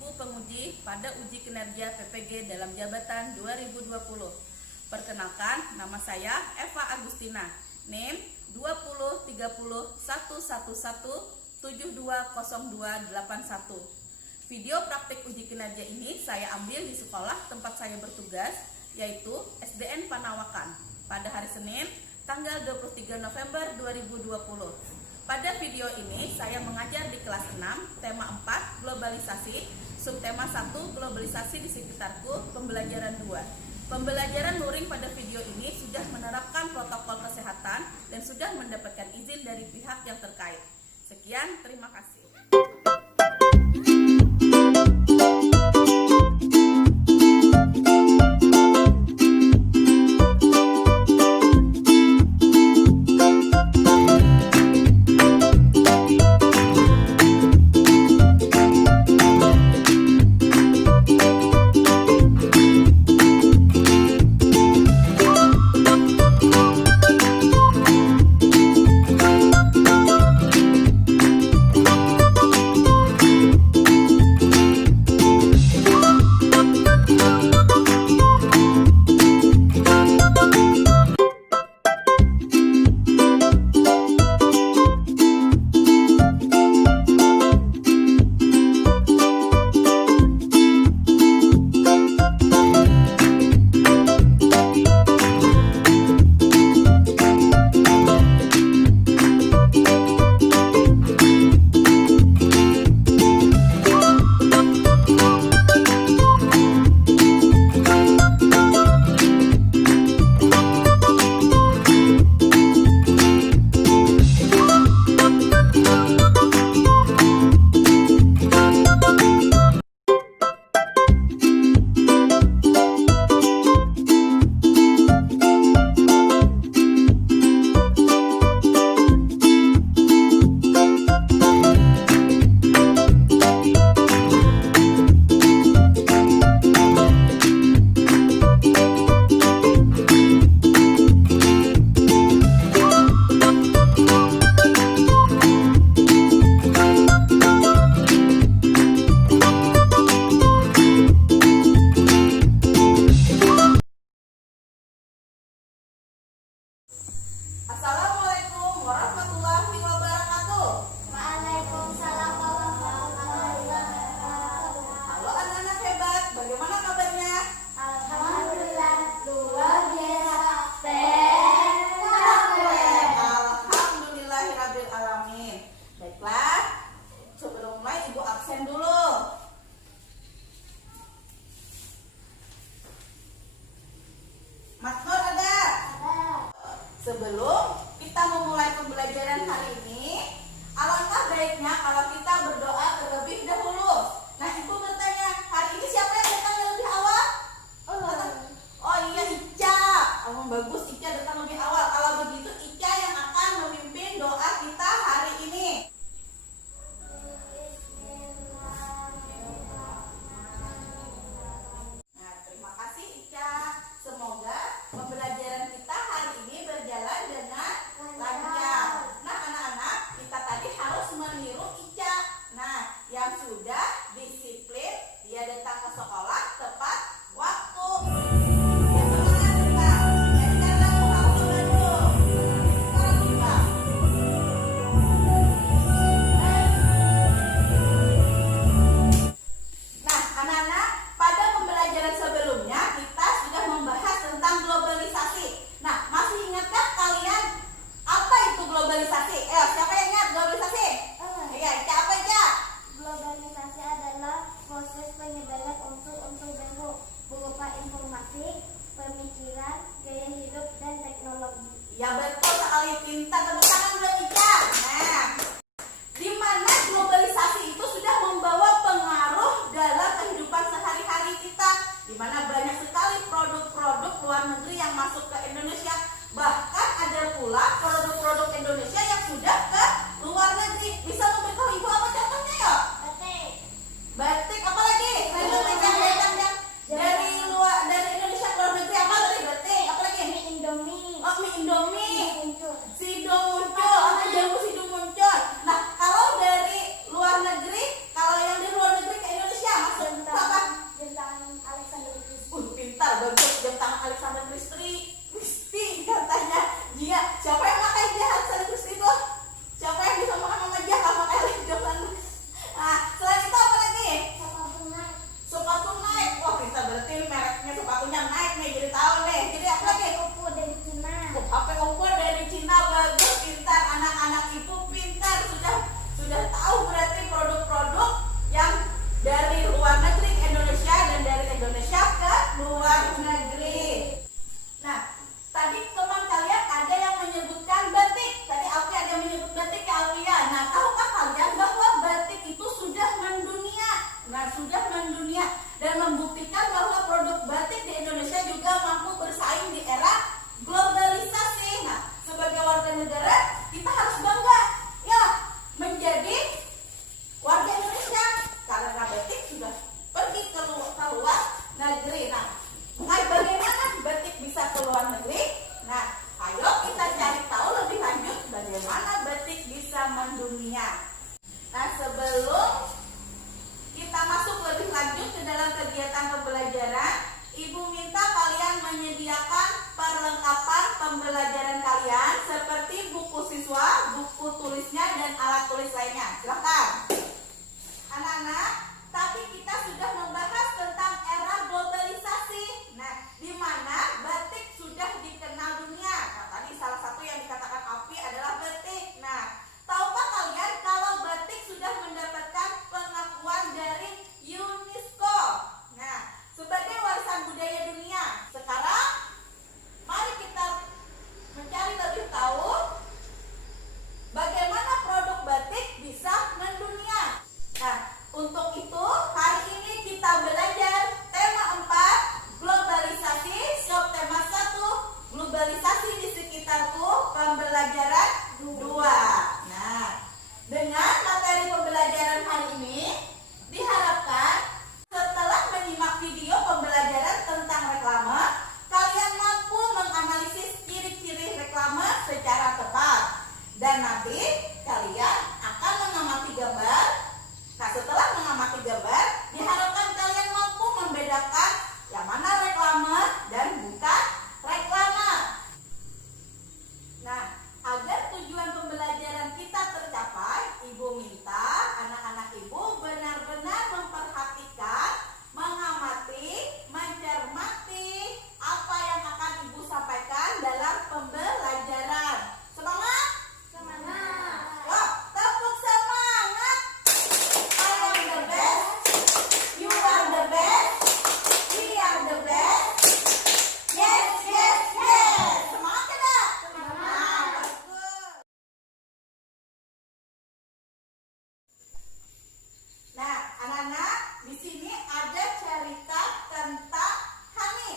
Ibu penguji pada uji kinerja PPG dalam jabatan 2020. Perkenalkan, nama saya Eva Agustina, NIM 203011720281. Video praktik uji kinerja ini saya ambil di sekolah tempat saya bertugas, yaitu SDN Panawakan, pada hari Senin, tanggal 23 November 2020. Pada video ini saya mengajar di kelas 6, tema 4, globalisasi, subtema 1, globalisasi di sekitarku, pembelajaran 2. Pembelajaran luring pada video ini sudah menerapkan protokol kesehatan dan sudah mendapatkan izin dari pihak yang terkait. Sekian, terima kasih. Assalamualaikum warahmatullahi wabarakatuh. Waalaikumsalam warahmatullahi wabarakatuh. Halo anak-anak hebat, bagaimana kabarnya? Alhamdulillah luar biasa spektakuler. Alhamdulillahirabbil alamin. Baiklah, sebelum mulai Ibu absen dulu. Mas Nur ada? Sebelum kita memulai pembelajaran hari ini, alangkah baiknya kalau kita berdoa terlebih dahulu. Nah, Ibu bertanya, hari ini siapa yang datang lebih awal? Oh iya, Ica. Oh, bagus, Ica datang lebih awal. Kalau begitu, Ica yang akan memimpin doa kita hari ini. Nah, terima kasih Ica. Semoga pembelajaran kita hari ini berjalan dengan lancar. Nah, anak-anak, kita tadi harus meniru Ica. Nah, yang sudah disiplin, dia datang ke sekolah tepat waktu. Bagaimana kita? Nyanyikan lagu Hampir dulu. Sekarang kita. Nah, anak-anak, pada pembelajaran sebelumnya kita sudah membahas tentang globalisasi. Nah, masih ingatkah kalian apa itu globalisasi? Siapa yang ingat globalisasi? Iya, Ica, apa Ica? Globalisasi adalah proses penyebaran unsur-unsur mendunia dan membuktikan bahwa produk batik di Indonesia juga mampu bersaing di era globalisasi. Nah, sebagai warga negara kita harus bangga ya menjadi warga Indonesia karena batik sudah pergi ke luar negeri. Nah, bagaimana batik bisa ke luar negeri? Nah, ayo kita cari tahu lebih lanjut bagaimana batik bisa mendunia. Nah, sebelum kita masuk lebih lanjut ke dalam kegiatan pembelajaran, Ibu minta kalian menyediakan perlengkapan pembelajaran kalian seperti buku siswa, buku tulisnya, dan alat tulis lainnya. Silakan. Anak-anak, tadi kita sudah membahas tentang era globalisasi. Nah, di mana batik sudah dikenal dunia. Nah, tadi salah satu yang dikatakan Alfi adalah batik. Nah, tahukah kalian kalau batik sudah mendapatkan pengakuan dari UNESCO? Nah, sebagai warisan budaya dunia. Sekarang, mari kita mencari lebih tahu bagaimana produk batik bisa mendunia. Nah, untuk itu hari ini kita belajar tema 4, globalisasi, subtema 1, globalisasi di sekitarku, pembelajaran 2. Nah, dengan materi pembelajaran hari ini diharapkan setelah menyimak video pembelajaran tentang reklame, kalian mampu menganalisis ciri-ciri reklame secara tepat. Dan nanti kalian akan mengamati gambar. Nah, setelah mengamati gambar, diharapkan kalian mampu membedakan yang mana reklame dan bukan reklame. Nah, agar tujuan pembelajaran kita tercapai, Ibu minta anak-anak Ibu benar-benar memperhatikan, mengamati, mencermati apa yang akan Ibu sampaikan dalam pembelajaran. Semangat! Semangat. Wah, tepuk semangat! I am the best, you are the best, we are the best. Yes, yes, yes! Semangat tidak? Nah, bagus. Nah, anak-anak, di sini ada cerita tentang Hani,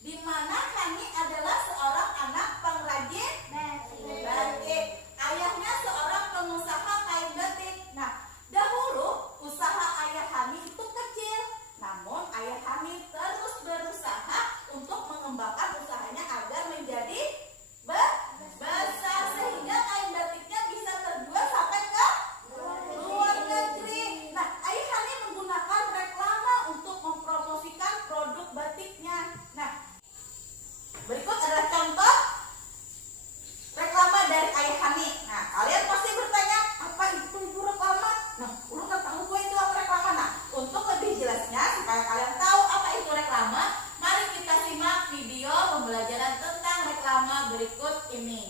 di mana Hani adalah seorang anak pengrajin batik. Ayahnya seorang pengusaha kain batik. Nah, dahulu usaha ayah Hani itu kecil, namun ayah Hani terus berusaha untuk mengembangkan usahanya agar menjadi besar sehingga kain batiknya bisa terjual sampai ke luar negeri. Nah, ayah Hani menggunakan reklame untuk mempromosikan produk batiknya. Nah, berikut adalah contoh reklame dari ayah Hani. Nah, kalian pasti bertanya, apa itu reklame? Nah, Ulu kan tahu gue itu apa reklame. Nah, untuk lebih jelasnya supaya kalian tahu apa itu reklame, mari kita simak video pembelajaran tentang reklame berikut ini.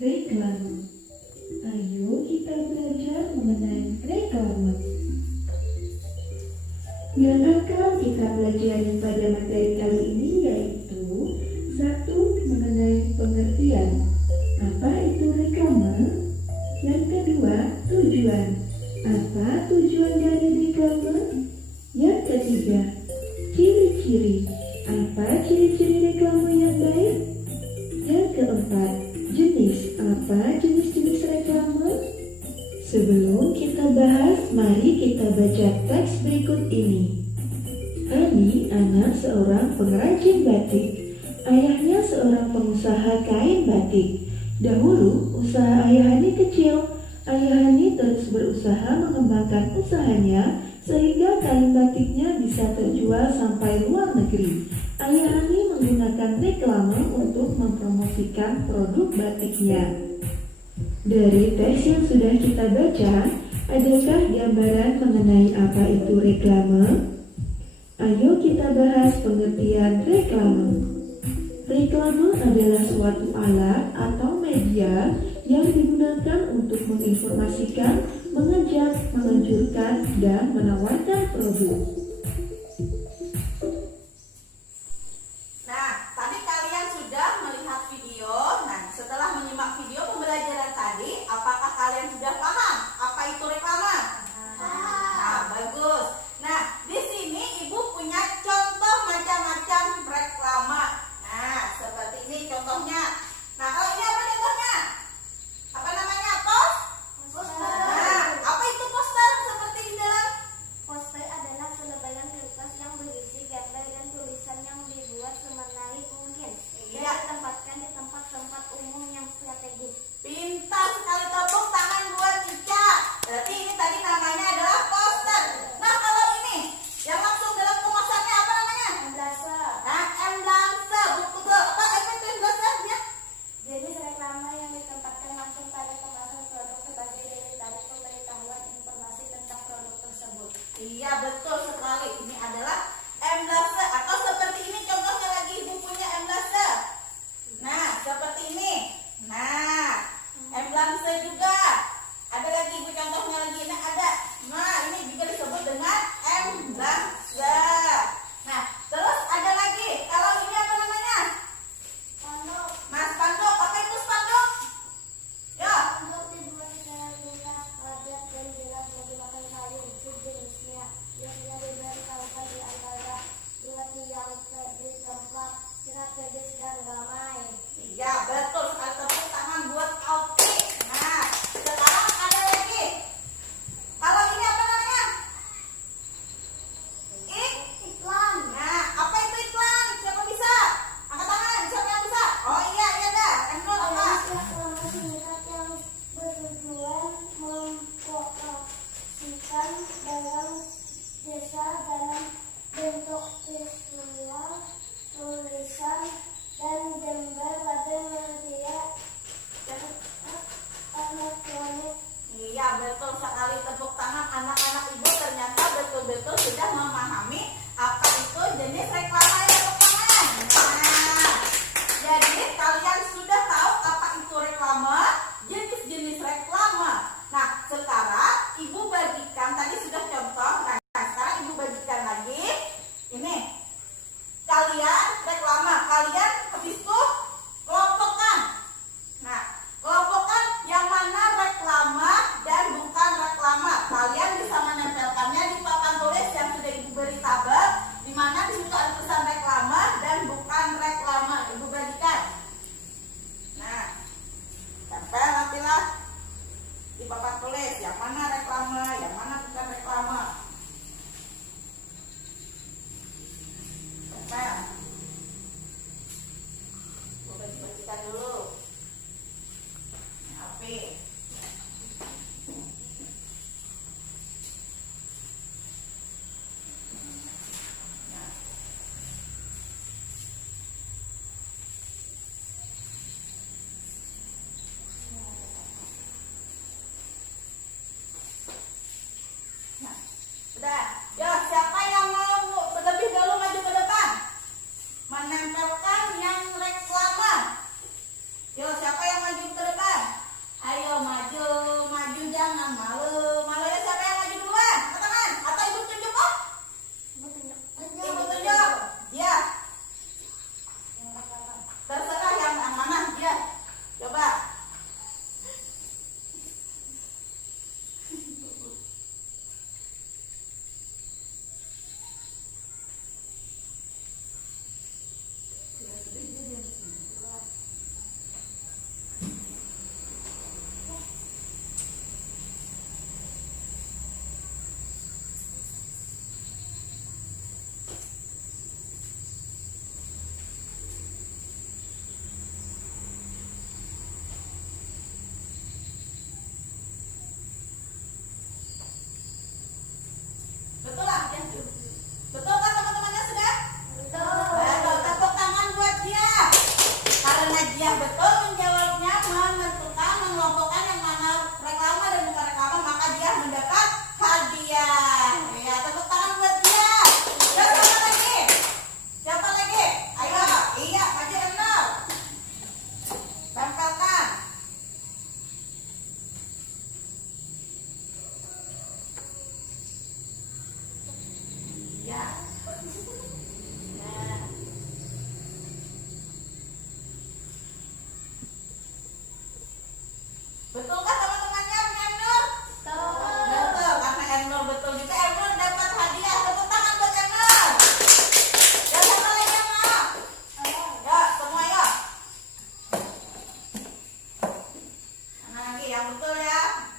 Reklame. Ayo kita belajar mengenai reklame. Yang akan kita pelajari pada materi kali ini yaitu 1. Mengenai pengertian. Apa itu reklame? Yang kedua, tujuan. Apa tujuan dari reklame? Yang ketiga, ciri-ciri. Apa ciri-ciri reklame yang baik? Yang keempat, jenis. Apa jenis-jenis reklame? Sebelum kita bahas, mari kita baca teks berikut ini. Hani anak seorang pengrajin batik. Ayahnya seorang pengusaha kain batik. Dahulu, usaha ayah Hani kecil. Ayah Hani terus berusaha mengembangkan usahanya sehingga kain batiknya bisa terjual sampai luar negeri. Ayah Hani menggunakan reklame untuk mempromosikan produk batiknya. Dari teks yang sudah kita baca, adakah gambaran mengenai apa itu reklame? Ayo kita bahas pengertian reklame. Reklame adalah suatu alat atau media yang digunakan untuk menginformasikan, mengajak, menganjurkan, dan menawarkan produk. Nah, tadi kalian sudah melihat video seperti ini. Nah, emblanse juga. Ada lagi ibu contohnya lagi. Nah, ada. Nah, ini juga disebut dengan emblanse. Nah, terus ada lagi. Kalau ini apa namanya? Spanduk. Nah, spanduk. Apa itu spanduk? Ya. Spanduk dibuat secara ringkas, padat, dan jelas bagi makan sayur. Sejenisnya biasanya diberitahukan di antara dua tiang di tempat strategis dan ramai. Iya, betul sekali. Tepuk tangan buat Alfi. Nah, sekarang ada lagi. Kalau ini apa namanya? Iklan. Nah, apa itu iklan? Siapa bisa? Angkat tangan. Siapa yang bisa? Oh iya, iya dah. Emrul apa? Reklame singkat yang bertujuan mempromosikan barang jasa dalam bentuk visual, tulisan, dan gambar pada media elektronik. Iya, betul sekali. Tepuk tangan anak-anak ibu ternyata betul-betul sudah memahami apa itu jenis reklame ya, tepuk tangan. Nah, jadi kalian sudah tahu apa itu reklame, jenis-jenis reklame. Nah, sekarang ibu bagikan, tadi sudah contoh. Nah, sekarang ibu bagikan lagi. Ini kalian reklame, kalian habis itu kelompokkan. Nah, kelompokkan yang mana reklame dan bukan reklame. Kalian bisa menempelkannya di papan tulis yang sudah ibu beri tabel, di mana di situ ada tulisan reklame dan bukan reklame. Ibu bagikan. Nah, tempel nantilah di papan tulis yang mana reklame, yang mana bukan reklame. Tempel. Ibu bagikan dulu. Oke. Nah, sudah. Ya, siapa yang mau lebih dulu maju ke depan? Menempelkan yang reklame. Yo, siapa yang maju ke depan? Ayo maju, maju jangan malu. Malu ya, siapa yang maju duluan? Teman-teman, atau ibu tunjuk kok? Ibu tunjuk. Ya. Terserah yang mana dia. Coba. Betul lah, ya. Betul kan teman-temannya sudah? Betul. Tepuk tangan buat dia. Karena dia betul menjawabnya, menentukan, mengelompokkan yang mana reklame dan bukan reklame, maka dia mendapat hadiah. Ya, tepuk tangan buat dia. Ya, siapa lagi? Siapa lagi? Ayo, iya, maju Emrul. Tempelkan. Ya. Nah. Betul kan teman-temannya, Emrul? Betul, karena Emrul betul juga. Emrul dapat hadiah. Tepuk tangan buat Emrul. Ya, siapa lagi yang mau? Ya, semua ya. Mana lagi yang betul ya?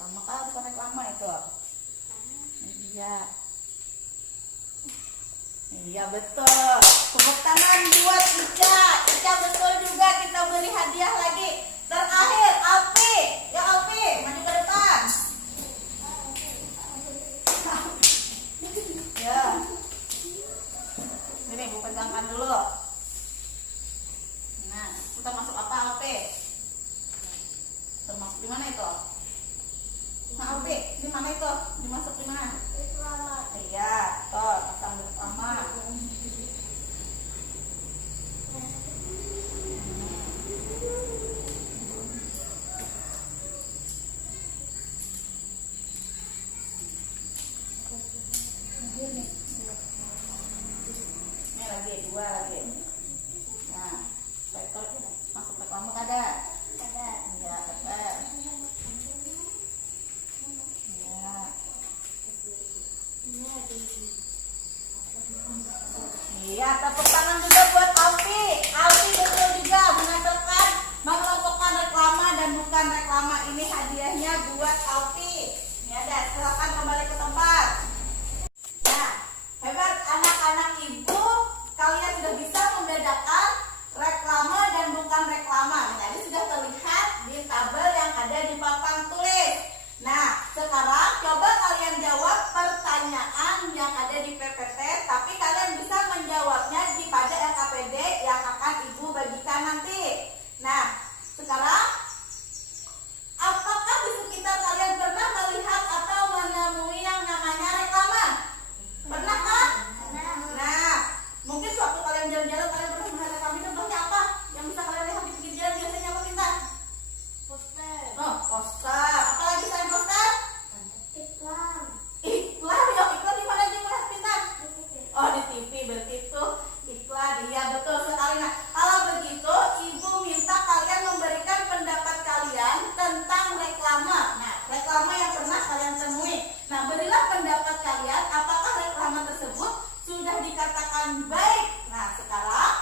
Reklama kah bukan reklama itu? Iya. Iya betul. Tepuk tangan buat Ica. Ica betul juga, kita beri hadiah lagi. Terakhir Alfi. Ya Alfi, maju ke depan. Ya. Ini gue pegangkan dulu. Nah, kita masuk apa Alfi? Termasuk di mana itu? Nah Alfi, di mana itu? Dimasuk di mana? Reklama. Iya, tuh pasang reklama. Ini lagi dua lagi. Nah, sektor masuk reklama kada? Ada. Iya, ada. Iya. Ini ada. Iya, tepuk tangan juga buat Alfi. Alfi betul juga mengatakan mengelompokkan reklama dan bukan reklama. Ini hadiahnya buat Alfi. Ini ada, silakan kembali ke tempat. Nah, hebat anak-anak ibu, kalian sudah bisa membedakan reklama dan bukan reklama. Tadi sudah terlihat di tabel yang ada di papan tulis. Nah, sekarang coba kalian jawab pertanyaan yang ada di PPT, tapi kalian bisa menjawabnya pada LKPD yang akan ibu bagikan nanti. Nah, sekarang apakah di sekitar kalian pernah melihat atau menemui yang namanya reklama? Pernah kan? Nah, mungkin suatu kalian jalan-jalan kalian pernah melihat reklama. Contohnya apa? Yang bisa kalian lihat di pinggir jalan biasanya apa, Pintar? Poster. Oh, poster. Apalagi selain poster? Iklan. Iklan. Ya, iklan di mana aja melihat, Pintar? Di TV. Oh, di TV, berarti itu iklan. Iya, betul sekali. Nah, kalau begitu ibu minta kalian memberikan pendapat kalian tentang reklama. Nah, reklama yang pernah kalian temui. Nah, berilah pendapat kalian apakah reklama tersebut sudah dikatakan baik. Nah, sekarang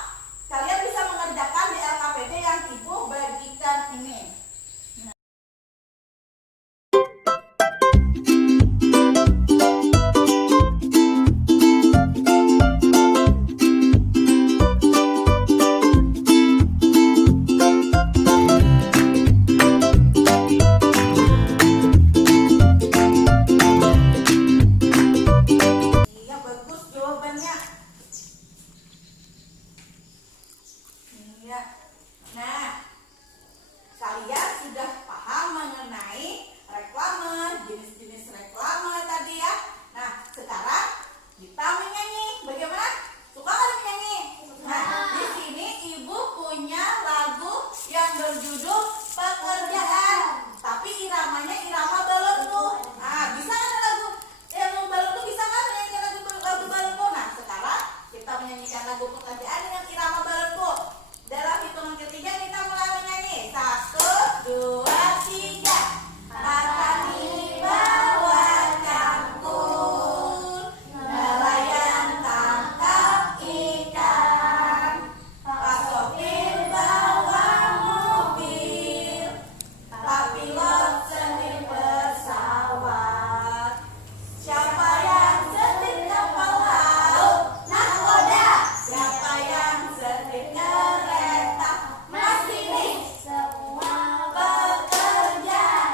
kalian bisa mengerjakan di LKPD yang ibu bagikan ini. Iya, bagus jawabannya. Iya. Nah, kalian sudah paham mengenai reklame, jenis-jenis reklame tadi ya. Nah, sekarang kita menyanyi. Bagaimana? Suka nggak menyanyi? Nah, di sini ibu punya lagu yang berjudul Pekerjaan, tapi iramanya irama balonku. Nah, bisa nggak lagu yang balonku? Bisa kan menyanyikan lagu balonku? Nah, sekarang kita menyanyikan lagu Pekerjaan dengan irama balonku. Dalam hitungan ketiga kita mulai menyanyi. 1, 2, 3. Petani bawa cangkul, nelayan tangkap ikan, Pak sopir bawa mobil, Pak pilot setir pesawat. Siapa yang setir kapal laut? Nahkoda. Siapa yang setir kereta? Masinis. Semua pekerjaan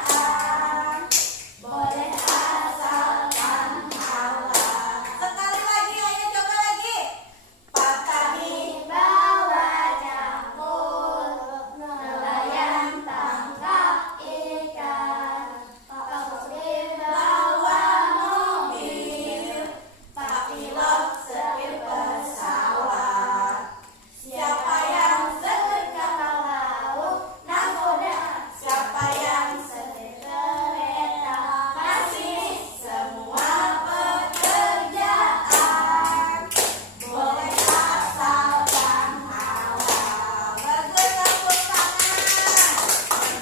boleh asalkan halal. Sekali lagi, ayo coba lagi. Petani Bawa cangkul, nelayan tangkap ikan, Pak sopir bawa mobil, Pak pilot setir pesawat. Siapa yang setir kapal laut? Nahkoda. Siapa yang setir kereta? Masinis. Semua pekerjaan boleh asalkan halal. Bagus, tepuk tangan.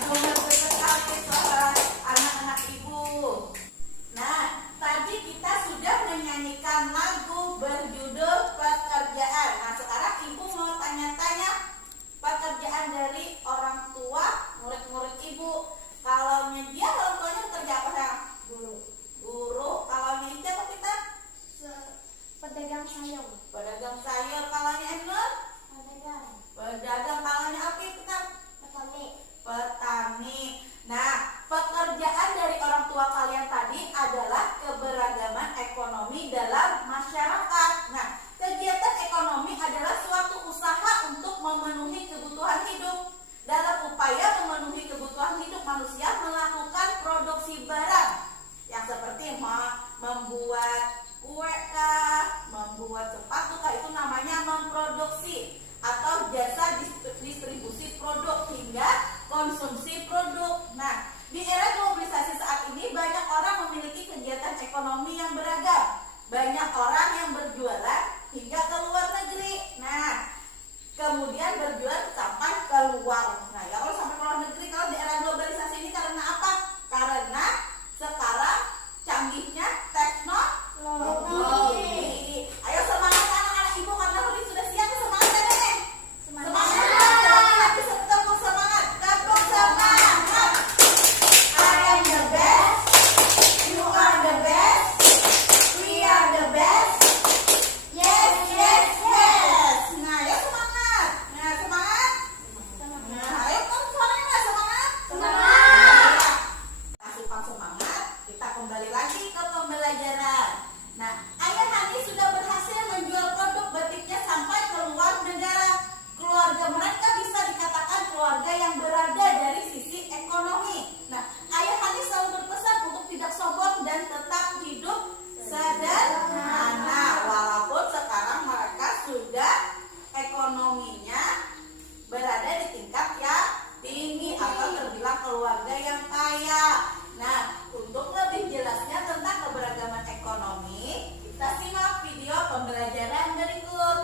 Bagus sekali suara anak-anak ibu. Nah, tadi kita sudah menyanyikan lagu berjudul Pekerjaan. Nah, sekarang ibu mau tanya-tanya pekerjaan dari orang tua murid-murid ibu. Kalau dia orang tuanya bekerja membuat kue kah, membuat sepatu kah, itu namanya non-produksi atau jasa distribusi produk hingga konsumsi produk. Nah, di era globalisasi saat ini banyak orang memiliki kegiatan ekonomi yang beragam. Banyak orang yang berjualan hingga ke luar negeri. Nah, kemudian berjualan sampai keluar. Nah, ya kalau sampai ke luar negeri, kalau di era globalisasi ini karena apa? Karena sekarang canggihnya teknologi. Ayo semangat anak-anak ibu, karena Ruli sudah siap. Semangat ya Nenek. Semangat. Lagi tepuk semangat. Tepuk semangat. I am the best. You are the best. We are the best. Yes, yes, yes. Nah, ayo semangat. Nah, semangat. Nah, ayo kan suaranya semangat. Semangat. Asupan semangat, kita kembali lagi ke pembelajaran. Nah, Ayah Hani sudah berhasil menjual produk batiknya sampai ke luar negara. Keluarga mereka bisa dikatakan keluarga yang berada dari sisi ekonomi. Nah, Ayah Hani selalu berpesan untuk tidak sombong dan tetap hidup sederhana. Walaupun sekarang mereka sudah ekonominya berada di tingkat yang tinggi atau terbilang keluarga yang kaya. Nah, untuk lebih jelasnya tentang keberagaman ekonomi, kita simak video pembelajaran berikut.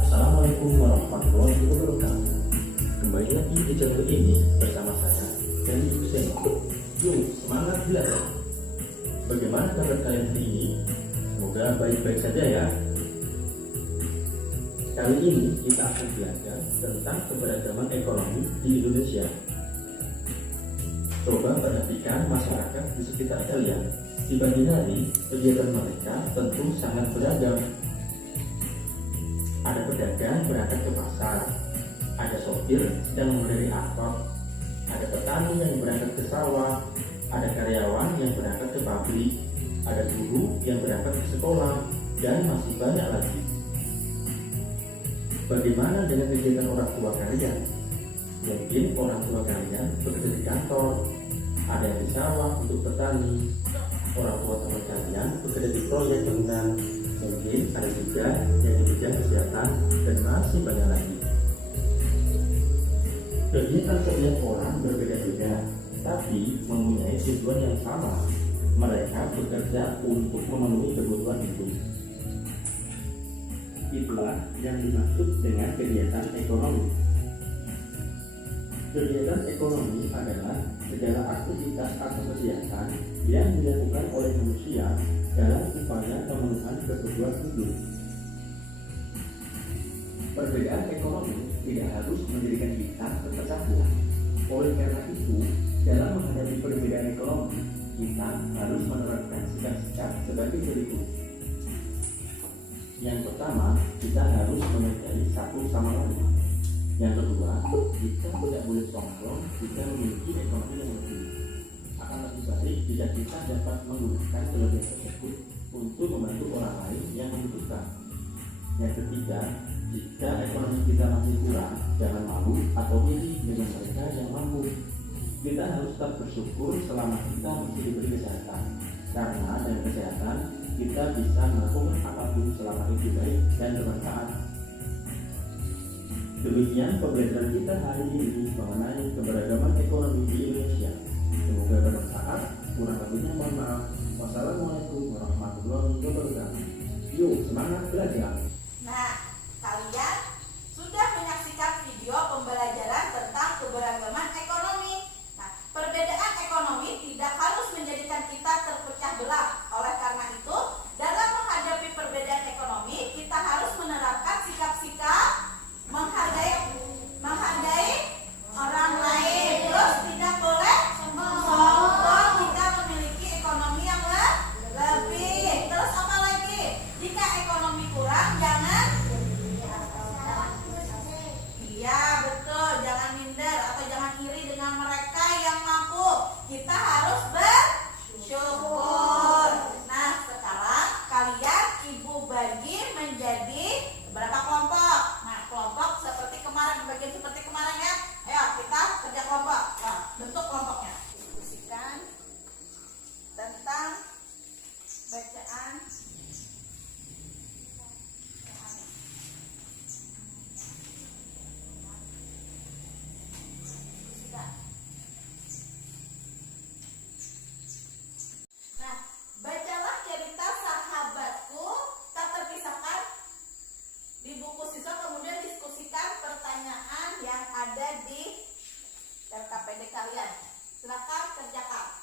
Assalamualaikum warahmatullahi wabarakatuh. Kembali lagi di channel ini bersama saya Ferry Hussein. Yuk semangat belajar. Bagaimana kabar kalian hari ini? Semoga baik-baik saja ya. Kali ini kita akan belajar tentang keberagaman ekonomi di Indonesia. Coba perhatikan masyarakat di sekitar kalian. Di pagi hari, kegiatan mereka tentu sangat beragam. Ada pedagang berangkat ke pasar, ada sopir sedang mengendarai angkot, ada petani yang berangkat ke sawah, ada karyawan yang berangkat ke pabrik, ada guru yang berangkat ke sekolah, dan masih banyak lagi. Bagaimana dengan kegiatan orang tua kalian? Mungkin orang tua kalian bekerja di kantor, ada yang di sawah untuk petani, orang tua teman kalian bekerja di proyek bangunan, mungkin ada juga yang di bidang kesehatan, dan masih banyak lagi. Kegiatan setiap orang berbeda-beda, tapi mempunyai tujuan yang sama. Mereka bekerja untuk memenuhi kebutuhan hidup. Itulah yang dimaksud dengan kegiatan ekonomi. Kegiatan ekonomi adalah segala aktivitas atau kegiatan yang dilakukan oleh manusia dalam upaya pemenuhan kebutuhan hidup. Perbedaan ekonomi tidak harus menjadikan kita terpecah belah. Oleh karena itu, dalam menghadapi perbedaan ekonomi, kita harus menerapkan sikap-sikap sebagai berikut. Yang pertama, kita harus menghargai satu sama lain. Yang kedua, kita tidak boleh sombong jika memiliki ekonomi yang lebih. Akan lebih baik jika kita dapat menggunakan kelebihan tersebut untuk membantu orang lain yang membutuhkan. Yang ketiga, jika ekonomi kita masih kurang, jangan malu atau iri dengan mereka yang mampu. Kita harus tetap bersyukur selama kita masih diberi kesehatan, karena dengan kesehatan kita bisa melakukan apapun selama itu baik dan bermanfaat. Demikian pembelajaran kita hari ini mengenai keberagaman ekonomi di Indonesia. Semoga bermanfaat. Kurang lebihnya mohon maaf. Wassalamualaikum warahmatullahi wabarakatuh. Yuk semangat belajar. Nah, kalian sudah menyaksikan video pembelajaran tentang keberagaman ekonomi. Nah, perbedaan ekonomi tidak harus menjadikan kita terpecah belah. Oleh karena itu, dalam menghadapi perbedaan ekonomi, kita harus menerapkan sikap-sikap menghargai orang lain. Terus tidak boleh sombong jika memiliki ekonomi yang lebih. Terus apa lagi? Jika ekonomi kurang, bacaan Nah, bacalah cerita sahabatku tak terpisahkan di buku siswa, kemudian diskusikan pertanyaan yang ada di LKPD kalian. Silakan kerjakan.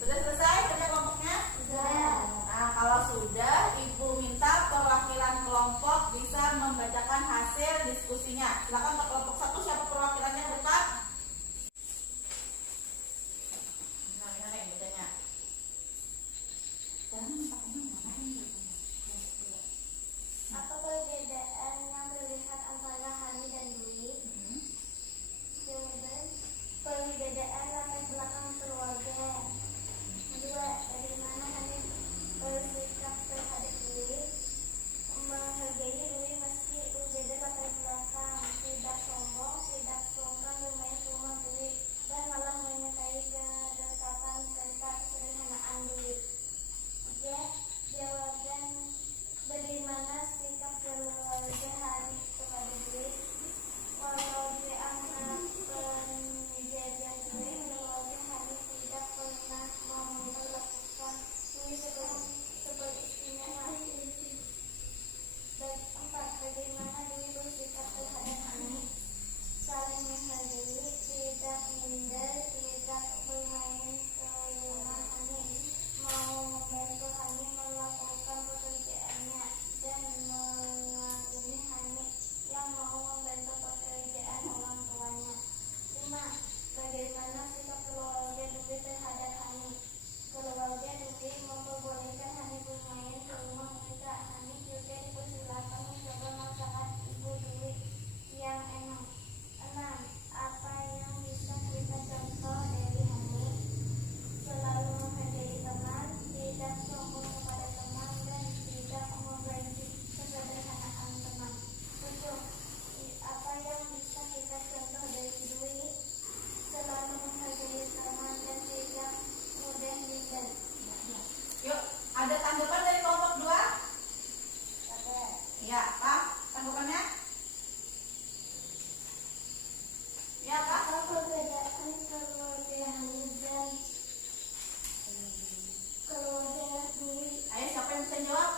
Sudah selesai kerja kelompoknya? Nah, kalau sudah, Ibu minta perwakilan kelompok bisa membacakan hasil diskusinya. Silakan untuk kelompok 1, siapa perwakilannya yang dekat? Nah, mana yang bacanya? Apa perbedaan yang terlihat antara Hani dan Dwi? Jawaban, perbedaan latar belakang keluarga. Kedua, dari mana Hani bersikap terhadap Dwi? Menghargai Dwi meski berbeda latar belakang, tidak sombong, tidak sungkan bermain rumah Dwi, dan malah menyukai kedekatan serta kesederhanaan Dwi. Tiga, jawaban, bagaimana sikap keluarga Hani kepada Dwi? Walau Dwi anak penjajah Dwi, keluarga Hani tidak pernah memperlakukan Dwi seperti istrinya. Dan 4, bagaimana Dwi bersikap terhadap Hani? Saling menghargai, tidak minder, tidak bermain ke rumah Hani, mau membantu Hani melakukan pekerjaannya, dan mengagumi Hani yang mau membantu pekerjaan orang tuanya. 5, bagaimana sikap keluarga Dwi terhadap Hani? Keluarga Dwi memperbolehkan Hani bermain ke rumah mereka. Hani juga dipersilakan mencoba masakan ibu Dwi yang enak. 6, apa yang bisa kita contoh dari Hani? Selalu menghargai teman, tidak sombong kepada teman, dan tidak membenci kesederhanaan teman. 7, apa yang bisa kita contoh dari Dwi? Selalu menghargai teman dan tidak mudah minder. Yuk, ada tanggapan dari kelompok 2? Ada. Iya, Pak. Tanggapannya? Iya, Pak. Apa perbedaan keluarga Hani dan keluarga Dwi? Ayo, siapa yang bisa jawab?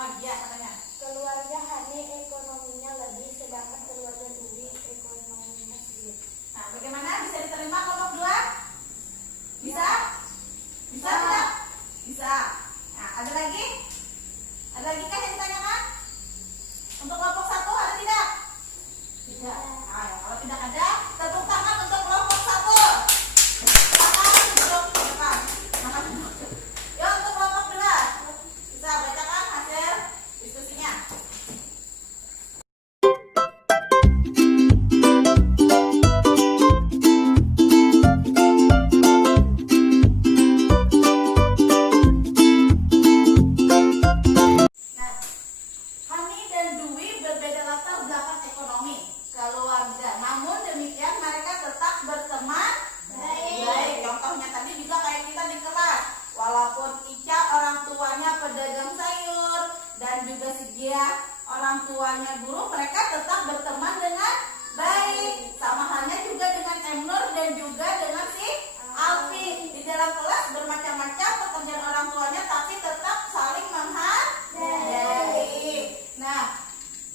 Oh iya, katanya. Keluarga Hani ekonominya lebih, sedangkan keluarga Dwi ekonominya sedikit. Nah, bagaimana? Bisa diterima kelompok 2? Bisa? Bisa tidak? Bisa. Nah, ada lagi? Ada lagi kah yang ditanyakan? Untuk kelompok 1 ada tidak? Tidak. Nah, ya, kalau tidak ada, tepuk tangan untuk kelompok 1. Silakan duduk di depan. Yuk, untuk kelompok 2. Bisa bacakan hasil diskusinya. Nah, Hani dan Dwi berbeda latar belakang ekonomi, keluarga. Namun demikian mereka tetap berteman baik. Contohnya tadi juga kayak kita di kelas. Walaupun Ica orang tuanya pedagang sayur dan juga si Gia orang tuanya guru, mereka tetap berteman dengan baik. Sama halnya juga dengan Emnur dan juga dengan si Alfi. Di dalam kelas bermacam-macam pekerjaan orang tuanya, tapi tetap saling menghargai. Nah,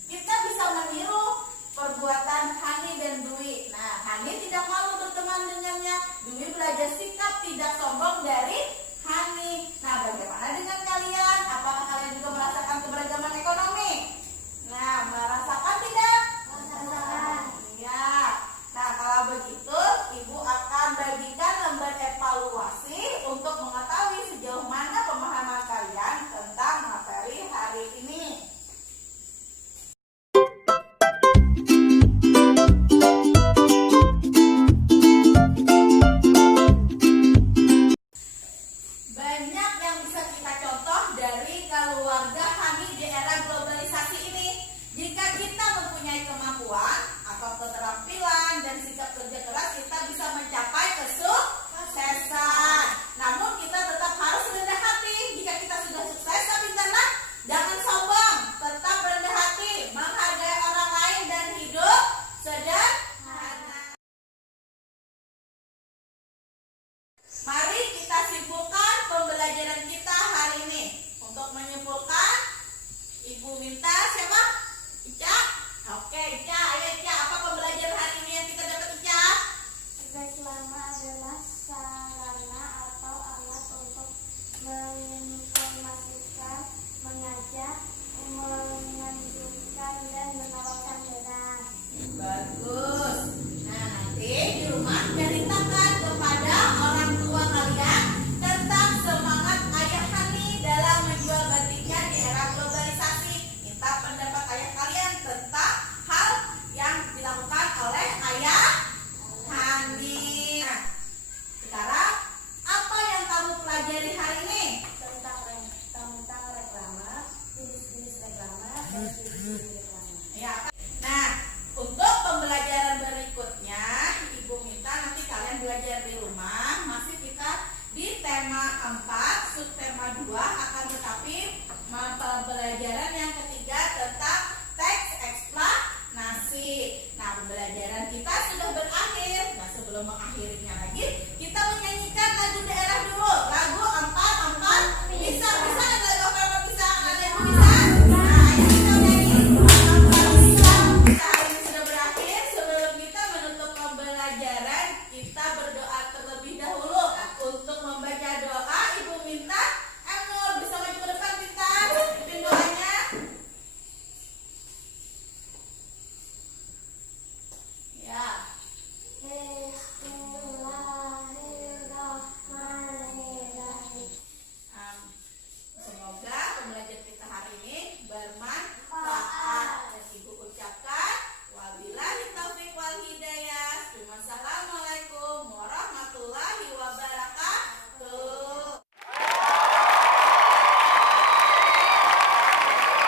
kita bisa meniru perbuatan Hani dan Dwi. Nah, Hani tidak malu berteman dengannya. Dwi belajar sikap tidak sombong dari Hani. Nah, bagaimana dengan kalian? Apakah kalian juga merasakan keberagaman ekonomi? Nah, merasakan tidak? Merasakan. Iya. buah, akan tetapi pembelajaran